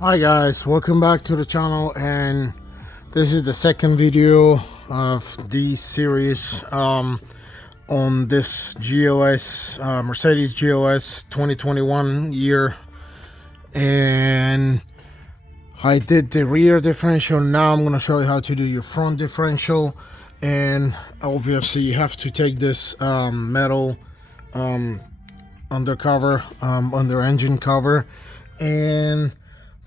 Hi guys, welcome back to the channel, and this is the second video of the series on this GLS Mercedes GLS 2021 year. And I did the rear differential. Now I'm going to show you how to do your front differential. And obviously you have to take this metal undercover, under engine cover, and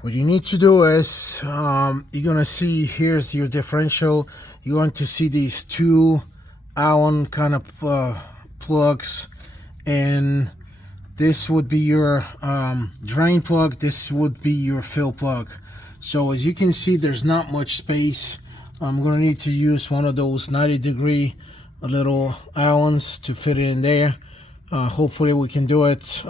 what you need to do is you're gonna see, here's your differential. You're going to see these two Allen kind of plugs, and this would be your drain plug, this would be your fill plug. So as you can see, there's not much space. I'm gonna need to use one of those 90-degree little Allens to fit it in there. Hopefully we can do it,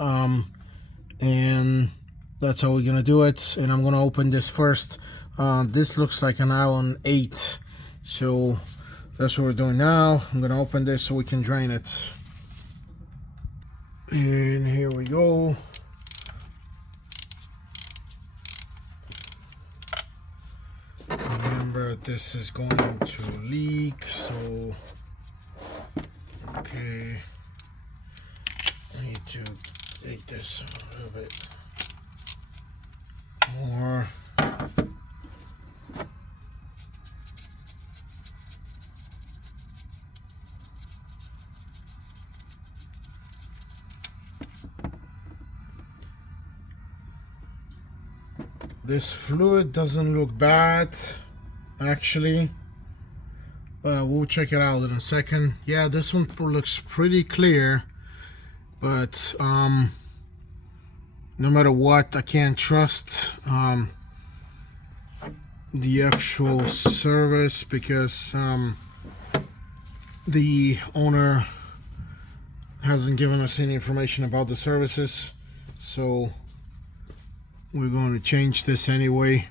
and that's how we're gonna do it. And I'm gonna open this first. This looks like an Allen 8, so that's what we're doing now. I'm gonna open this so we can drain it. And here we go. Remember, this is going to leak, so okay, I need to take this a little bit more. This fluid doesn't look bad, actually. We'll check it out in a second. Yeah, this one looks pretty clear, but no matter what, I can't trust the actual service, because the owner hasn't given us any information about the services, so we're going to change this anyway.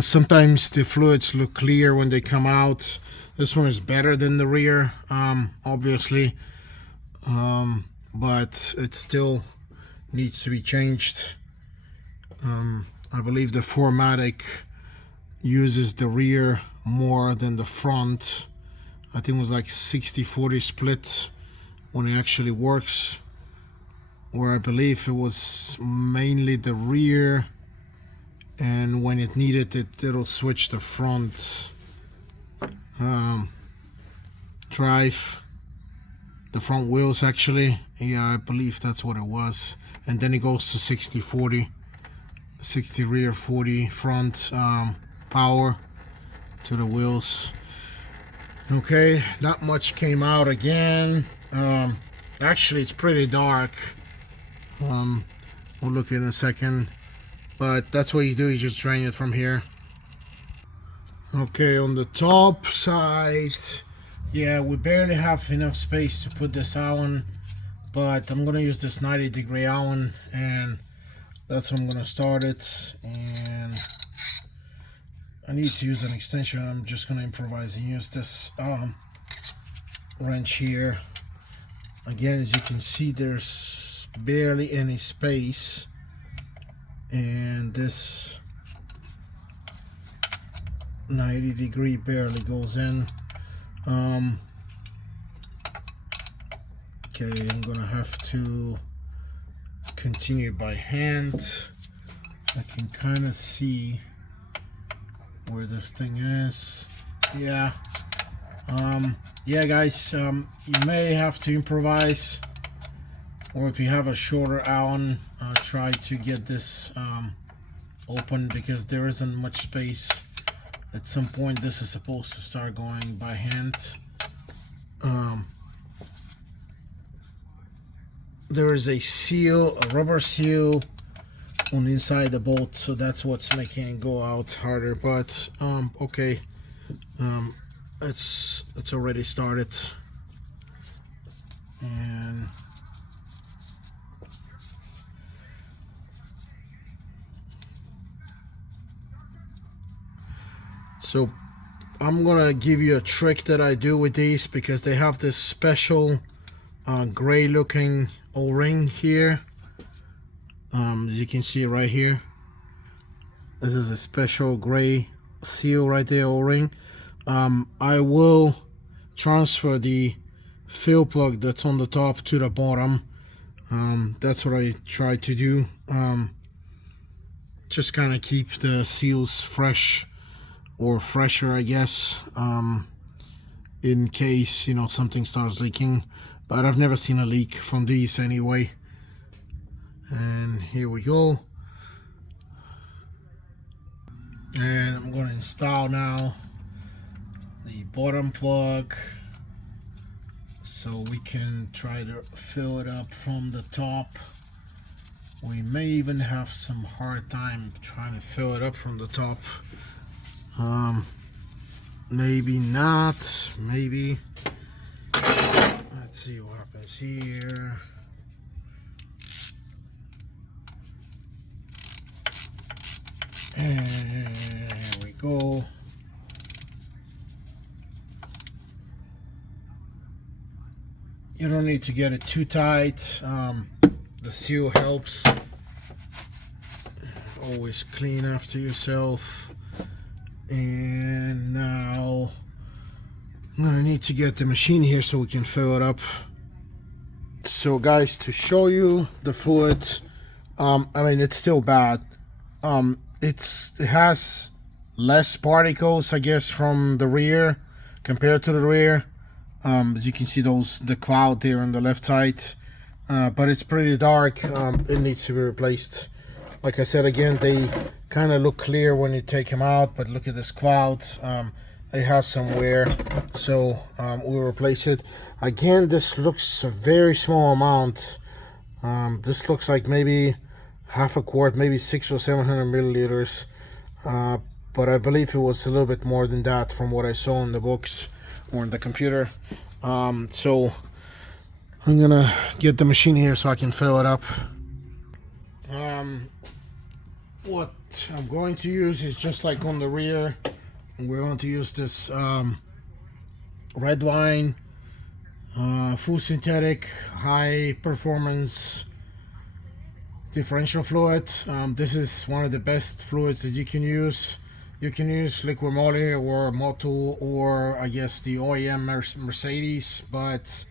Sometimes the fluids look clear when they come out. This one is better than the rear, obviously, but it still needs to be changed. I believe the 4MATIC uses the rear more than the front. I think it was like 60-40 split when it actually works, where I believe it was mainly the rear, and when it needed it, it'll switch the front drive, the front wheels actually. Yeah, I believe that's what it was. And then it goes to 60-40, 60 rear, 40 front, power to the wheels. Okay, not much came out again. Actually, it's pretty dark. We'll look in a second, but that's what you do. You just drain it from here. Okay, on the top side, yeah, we barely have enough space to put this Allen, but I'm gonna use this 90-degree Allen, and that's how I'm gonna start it. And I need to use an extension. I'm just gonna improvise and use this wrench here. Again, as you can see, there's barely any space, and this 90-degree barely goes in. Okay, I'm gonna have to continue by hand. I can kind of see where this thing is. Yeah. Yeah, guys, you may have to improvise, or if you have a shorter Allen, try to get this open, because there isn't much space. At some point, this is supposed to start going by hand. There is a seal, a rubber seal on the inside the bolt, so that's what's making it go out harder. But okay, it's already started. And so I'm gonna give you a trick that I do with these, because they have this special gray looking O-ring here. As you can see right here, This is a special gray seal right there, O-ring. I will transfer the fill plug that's on the top to the bottom. That's what I try to do. Just kind of keep the seals fresh, or fresher, I guess, in case, you know, something starts leaking. But I've never seen a leak from these anyway. And here we go. And I'm going to install now the bottom plug, so we can try to fill it up from the top. We may even have some hard time trying to fill it up from the top. Maybe not, maybe. Let's see what happens here. And here we go. You don't need to get it too tight. The seal helps. Always clean after yourself. And now I'm gonna need to get the machine here so we can fill it up. So guys, to show you the fluid, I mean, it's still bad. It has less particles, I guess, from the rear compared to the rear. As you can see, the cloud there on the left side, but it's pretty dark. It needs to be replaced. Like I said, again, they kind of look clear when you take them out, but look at this cloud. It has some wear, so we'll replace it. Again, this looks a very small amount. This looks like maybe half a quart, maybe 600 or 700 milliliters, but I believe it was a little bit more than that from what I saw in the books or in the computer. So I'm gonna get the machine here so I can fill it up. What I'm going to use is just like on the rear. We're going to use this red wine, full synthetic, high performance differential fluid. This is one of the best fluids that you can use. You can use liquid moly or Motul, or I guess the OEM Mercedes, but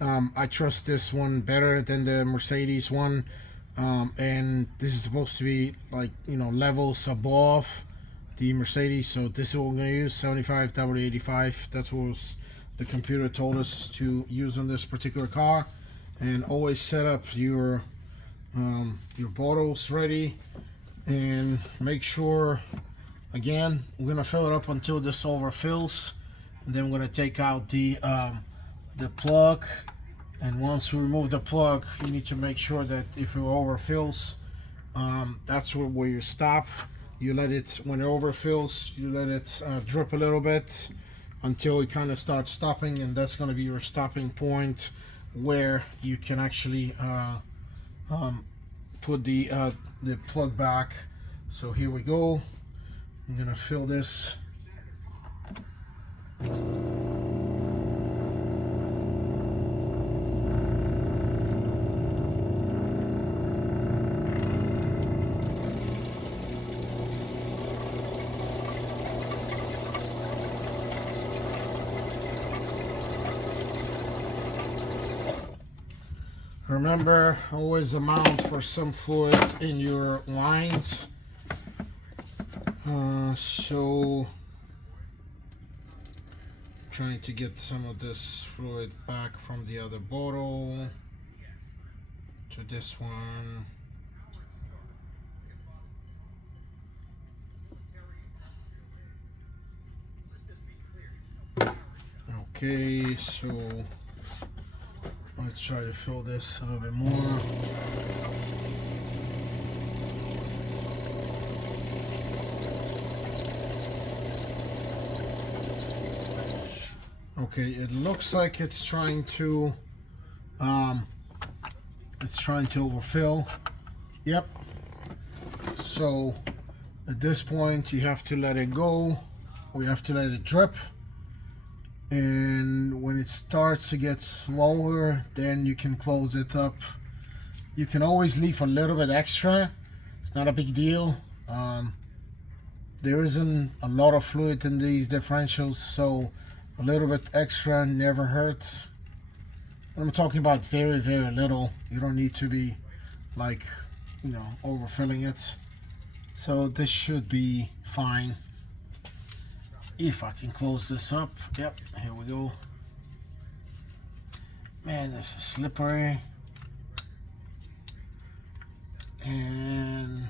I trust this one better than the Mercedes one. And this is supposed to be, like, you know, levels above the Mercedes. So this is what we're going to use, 75W85. That's what the computer told us to use on this particular car. And always set up your bottles ready, and make sure, again, we're going to fill it up until this overfills, and then we're going to take out the plug. And once we remove the plug, you need to make sure that if it overfills, that's where you stop. You let it, when it overfills, you let it drip a little bit until it kind of starts stopping, and that's going to be your stopping point where you can actually put the plug back. So here we go. I'm going to fill this. Remember, always amount for some fluid in your lines. So trying to get some of this fluid back from the other bottle to this one. Okay, so let's try to fill this a little bit more. Okay, it looks like it's trying to overfill. Yep. So at this point you have to let it go, or you have to let it drip. And when it starts to get slower, then you can close it up. You can always leave a little bit extra. It's not a big deal. there isn't a lot of fluid in these differentials, so a little bit extra never hurts. And I'm talking about very, very little. You don't need to be like, you know, overfilling it. So this should be fine. If I can close this up. Yep, here we go. Man, this is slippery. And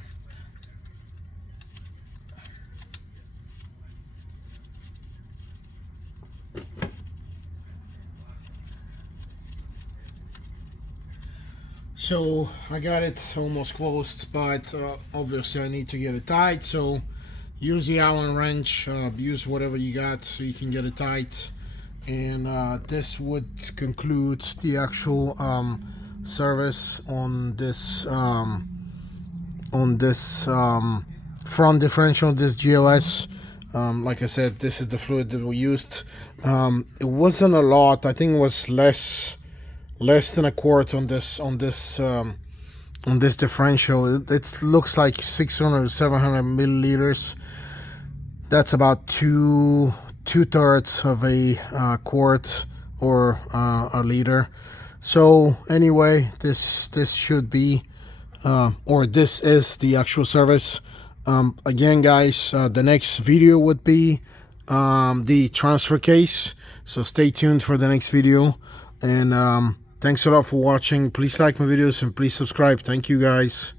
so I got it almost closed, but obviously I need to get it tight. So use the Allen wrench, use whatever you got so you can get it tight. And this would conclude the actual service on this front differential, this GLS. Like I said, this is the fluid that we used. It wasn't a lot. I think it was less than a quart on this differential. It looks like 600 700 milliliters. That's about two-thirds of a quart or a liter. So anyway, this should be or this is the actual service. Again, guys, the next video would be the transfer case, so stay tuned for the next video. And thanks a lot for watching. Please like my videos and please subscribe. Thank you, guys.